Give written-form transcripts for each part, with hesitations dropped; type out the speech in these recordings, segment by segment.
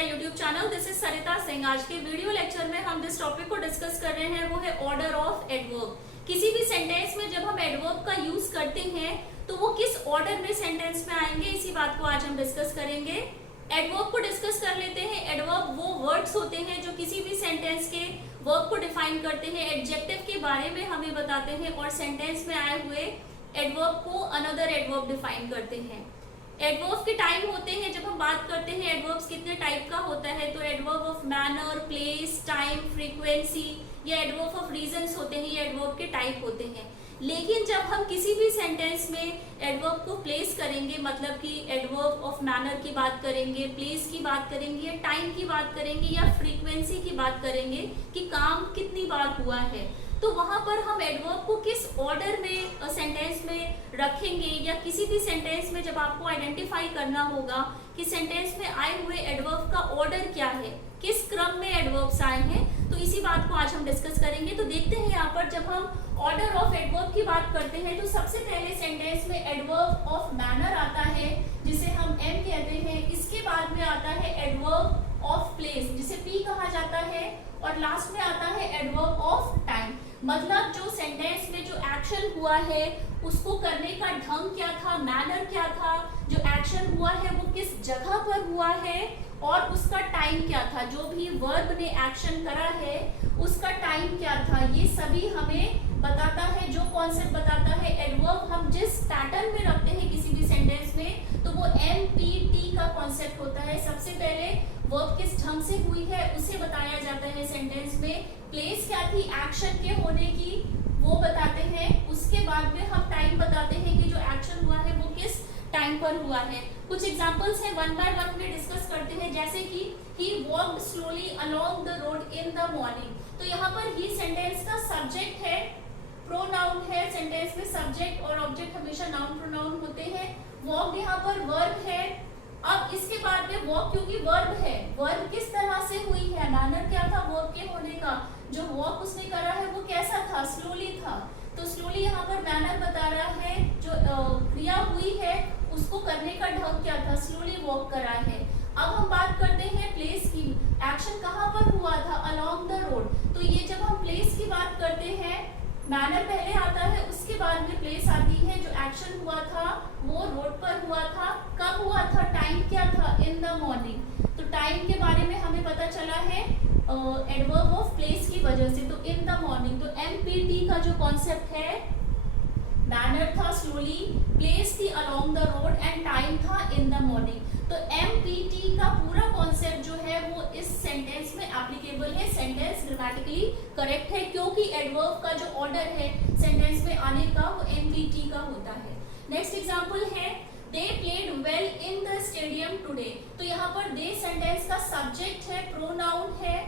India YouTube channel. This is Sarita Singh. आज के video lecture में हम जिस टॉपिक को डिस्कस कर रहे हैं वो है ऑर्डर ऑफ एडवर्ब। किसी भी सेंटेंस में जब हम एडवर्ब का यूज करते हैं तो वो किस ऑर्डर में सेंटेंस में आएंगे, इसी बात को आज हम डिस्कस करेंगे। एडवर्ब को डिस्कस कर लेते हैं। एडवर्ब वो वर्ड्स होते हैं जो किसी भी सेंटेंस के वर्ब को डिफाइन करते हैं, एडजेक्टिव के बारे में हमें बताते हैं और सेंटेंस में आए हुए एडवर्ब को अनदर एडवर्ब डिफाइन करते हैं। एडवर्ब के टाइम होते हैं, जब हम बात करते हैं एडवर्ब्स कितने टाइप का होता है तो adverb of manner, place, time, frequency या एडवर्ब ऑफ रीजंस होते हैं, ये एडवर्ब के टाइप होते हैं। लेकिन जब हम किसी भी सेंटेंस में एडवर्ब को प्लेस करेंगे, मतलब कि एडवर्ब ऑफ मैनर की बात करेंगे, प्लेस की बात करेंगे या टाइम की बात करेंगे या फ्रीक्वेंसी की बात करेंगे कि काम कितनी बार हुआ है, तो वहां पर हम एडवर्ब को किस ऑर्डर में सेंटेंस में रखेंगे या किसी भी सेंटेंस में जब आपको आइडेंटिफाई करना होगा कि सेंटेंस में आए हुए एडवर्ब का ऑर्डर क्या है, किस क्रम में एडवर्ब्स आए हैं, तो इसी बात को आज हम डिस्कस करेंगे। तो देखते हैं यहाँ पर जब हम ऑर्डर ऑफ एडवर्ब की बात करते हैं तो सबसे पहले सेंटेंस में एडवर्ब ऑफ मैनर आता है जिसे हम एम कहते हैं। इसके बाद में आता है एडवर्ब ऑफ प्लेस जिसे पी कहा जाता है और लास्ट में आता है एडवर्ब ऑफ टाइम। मतलब जो सेंटेंस में जो एक्शन हुआ है उसको करने का ढंग क्या था, मैनर क्या था, जो एक्शन हुआ है वो किस जगह पर हुआ है और उसका टाइम क्या था, जो भी वर्ब ने एक्शन करा है उसका टाइम क्या था, ये सभी हमें बताता है। जो कॉन्सेप्ट बताता है एडवर्ब हम जिस पैटर्न में रखते हैं किसी भी सेंटेंस में तो वो एमपीटी का कॉन्सेप्ट होता है। सबसे पहले वर्ब किस ढंग से हुई है उसे बताया जाता है सेंटेंस में, प्लेस क्या थी एक्शन के होने की वो बताते हैं, उसके बाद में हम टाइम बताते हैं कि जो एक्शन हुआ है वो किस टाइम पर हुआ है। कुछ एग्जांपल्स हैं, वन बाय वन में डिस्कस करते हैं। जैसे कि he walked slowly along the road in the morning, तो यहाँ पर ही सेंटेंस का सब्जेक्ट है, प्रोनाउन है। सेंटेंस में सब्जेक्ट और ऑब्जेक्ट हमेशा नाउन प्रोनाउन होते हैं। वॉक यहाँ पर वर्ब है। अब इसके बाद में वॉक क्योंकि वर्ब है, वर्ब किस तरह से हुई है, मैनर क्या था वर्ब के होने का, जो वॉक उसने करा है वो कैसा था, स्लोली था। तो स्लोली यहाँ पर मैनर बता रहा है, जो क्रिया हुई है उसको करने का ढंग क्या था, स्लोली वॉक करा है। अब हम बात करते हैं प्लेस की, एक्शन कहाँ पर हुआ था, अलोंग द रोड। तो ये जब हम प्लेस की बात करते हैं मैनर पहले आता है, उसके बाद में प्लेस आती है। जो एक्शन हुआ था वो रोड पर हुआ था, कब हुआ था, टाइम क्या था, इन द मॉर्निंग। तो टाइम के बारे में हमें पता चला है एडवर्ब ऑफ प्लेस की वजह से, तो इन द मॉर्निंग। तो एमपीटी का जो कॉन्सेप्ट है, मैनर था स्लोली, प्लेस थी along the road and time था इन द मॉर्निंग। तो एमपीटी का पूरा कॉन्सेप्ट जो है वो इस सेंटेंस में एप्लीकेबल है। सेंटेंस ग्रामेटिकली करेक्ट है क्योंकि एडवर्ब का जो ऑर्डर है सेंटेंस में आने का वो एमपीटी का होता है। नेक्स्ट एग्जांपल है they played well in the stadium today. तो यहाँ पर दे सेंटेंस का सब्जेक्ट है, प्रोनाउन है,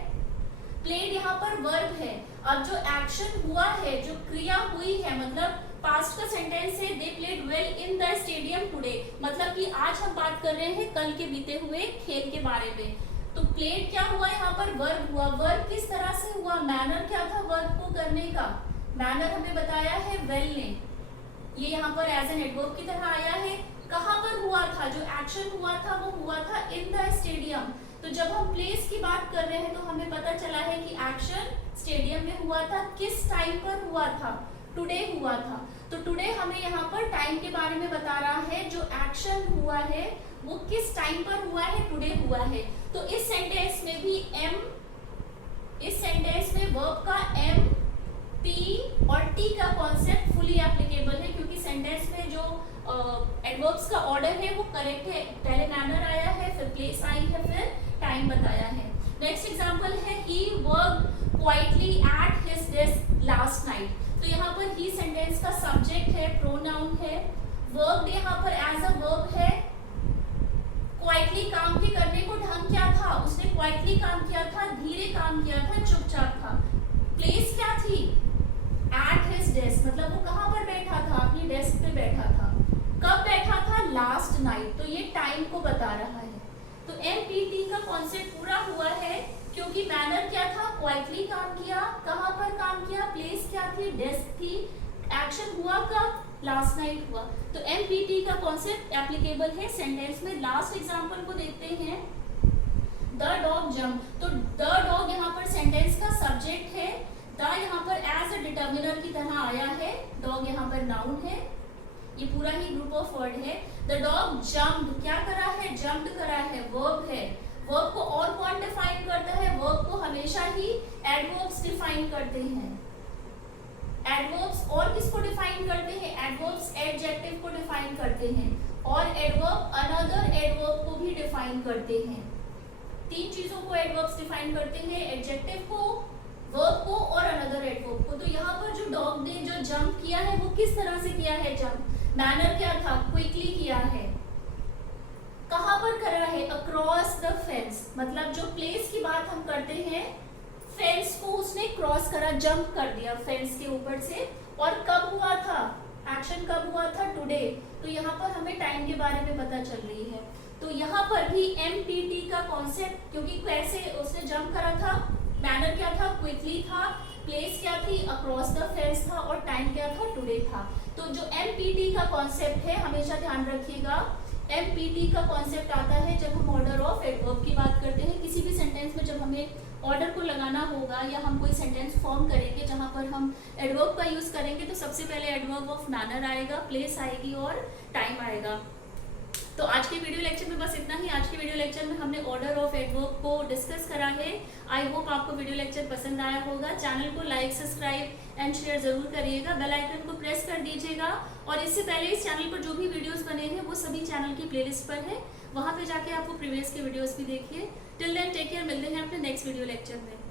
प्लेड यहाँ पर वर्ब है। अब जो एक्शन हुआ है, जो क्रिया हुई है, मतलब पास्ट का सेंटेंस है they played well in the stadium today, मतलब कि आज हम बात कर रहे हैं कल के बीते हुए खेल के बारे में। तो प्लेड क्या हुआ, यहाँ पर वर्ब हुआ। वर्ब किस तरह से हुआ, मैनर क्या था वर्ब को करने का, मैनर हमें बताया है वेल ने, ये यहाँ पर एज एन एडवर्ब की तरह आया है। कहाँ पर हुआ था, जो एक्शन हुआ था वो हुआ था इन द स्टेडियम। तो जब हम प्लेस की बात कर रहे हैं तो हमें पता चला है कि एक्शन स्टेडियम में हुआ था, किस टाइम पर हुआ था, टुडे हुआ था। तो टुडे हमें यहाँ पर टाइम के बारे में बता रहा है, जो एक्शन हुआ है वो किस टाइम पर हुआ है, टुडे हुआ है। तो इस सेंटेंस में भी इस सेंटेंस में वर्ब का एम, पी और टी का कॉन्सेप्ट फुली एप्लीकेबल है क्योंकि सेंटेंस में जो एडवर्ब्स का ऑर्डर है वो करेक्ट है। पहले मैनर आया है, फिर प्लेस आई है, फिर टाइम बताया है। नेक्स्ट एग्जांपल है he worked quietly at his desk last night. तो यहाँ पर ही सेंटेंस का सब्जेक्ट है, प्रोनाउन है, वर्ब यहाँ पर एज अ वर्ब है। क्वाइटली काम के करने को ढंग क्या था, उसने क्वाइटली काम किया था, धीरे काम किया था, चुपचाप था। प्लेस क्या थी, एट हिज डेस्क, मतलब वो कहाँ पर बैठा था, अपनी डेस्क पे बैठा था। कब बैठा था, लास्ट नाइट, तो ये टाइम को बता रहा है। तो एमपीटी का कॉन्सेप्ट पूरा हुआ है क्योंकि मैनर क्या था, क्वाइटली काम किया, कहाँ पर काम किया, प्लेस क्या थी, डेस्क थी, एक्शन हुआ कब, लास्ट नाइट हुआ। तो एमपीटी का कॉन्सेप्ट एप्लीकेबल है सेंटेंस में। लास्ट एग्जांपल को देखते हैं। द डॉग जंप, तो द डॉग यहाँ पर सेंटेंस का सब्जेक्ट है, द यहाँ पर एज अ डिटर्मिनर की तरह आया है, डॉग यहाँ पर नाउन है, ये पूरा ही ग्रुप ऑफ वर्ड है। द डॉग जंप्ड, क्या करा है, जंप्ड करा है, वर्ब है। वर्ब को और कौन डिफाइन करता है, वर्ब को हमेशा ही एडवर्ब्स डिफाइन करते हैं। एडवर्ब्स और किसको डिफाइन करते हैं, एडवर्ब्स एडजेक्टिव को डिफाइन करते हैं और एडवर्ब अनदर एडवर्ब को भी डिफाइन करते हैं। तीन चीजों को एडवर्ब्स डिफाइन करते हैं, एडजेक्टिव को, वर्ब को और अनदर एडवर्ब को। तो यहाँ पर जो डॉग ने जो जंप किया है वो किस तरह से किया है जंप, मैनर क्या था, क्विकली किया है। कहां पर करा है, अक्रॉस द फेंस, मतलब जो प्लेस की बात हम करते हैं, फेंस को उसने क्रॉस करा, जंप कर दिया फेंस के ऊपर से। और कब हुआ था, एक्शन कब हुआ था, टुडे। तो यहाँ पर हमें टाइम के बारे में पता चल रही है। तो यहाँ पर भी एमटीटी का कॉन्सेप्ट, क्योंकि कैसे उसने जंप करा था, मैनर क्या था, क्विकली था, प्लेस क्या थी, अक्रॉस द फेंस था और टाइम क्या था, टुडे था। तो जो एमपीटी का कॉन्सेप्ट है, हमेशा ध्यान रखिएगा, एमपीटी का कॉन्सेप्ट आता है जब हम ऑर्डर ऑफ एडवर्ब की बात करते हैं। किसी भी सेंटेंस में जब हमें ऑर्डर को लगाना होगा या हम कोई सेंटेंस फॉर्म करेंगे जहां पर हम एडवर्ब का यूज करेंगे, तो सबसे पहले एडवर्ब ऑफ मैनर आएगा, प्लेस आएगी और टाइम आएगा। तो आज के वीडियो लेक्चर में बस इतना ही। आज के वीडियो लेक्चर में हमने ऑर्डर ऑफ एडवर्ब को डिस्कस करा है। आई होप आपको वीडियो लेक्चर पसंद आया होगा। चैनल को लाइक, सब्सक्राइब एंड शेयर जरूर करिएगा, बेल आइकन को प्रेस कर दीजिएगा। और इससे पहले इस चैनल पर जो भी वीडियोस बने हैं वो सभी चैनल की प्लेलिस्ट पर है, वहां पे जाके आपको प्रीवियस के वीडियोस भी देखिए। टिल देन टेक केयर, मिलते हैं अपने नेक्स्ट वीडियो लेक्चर में।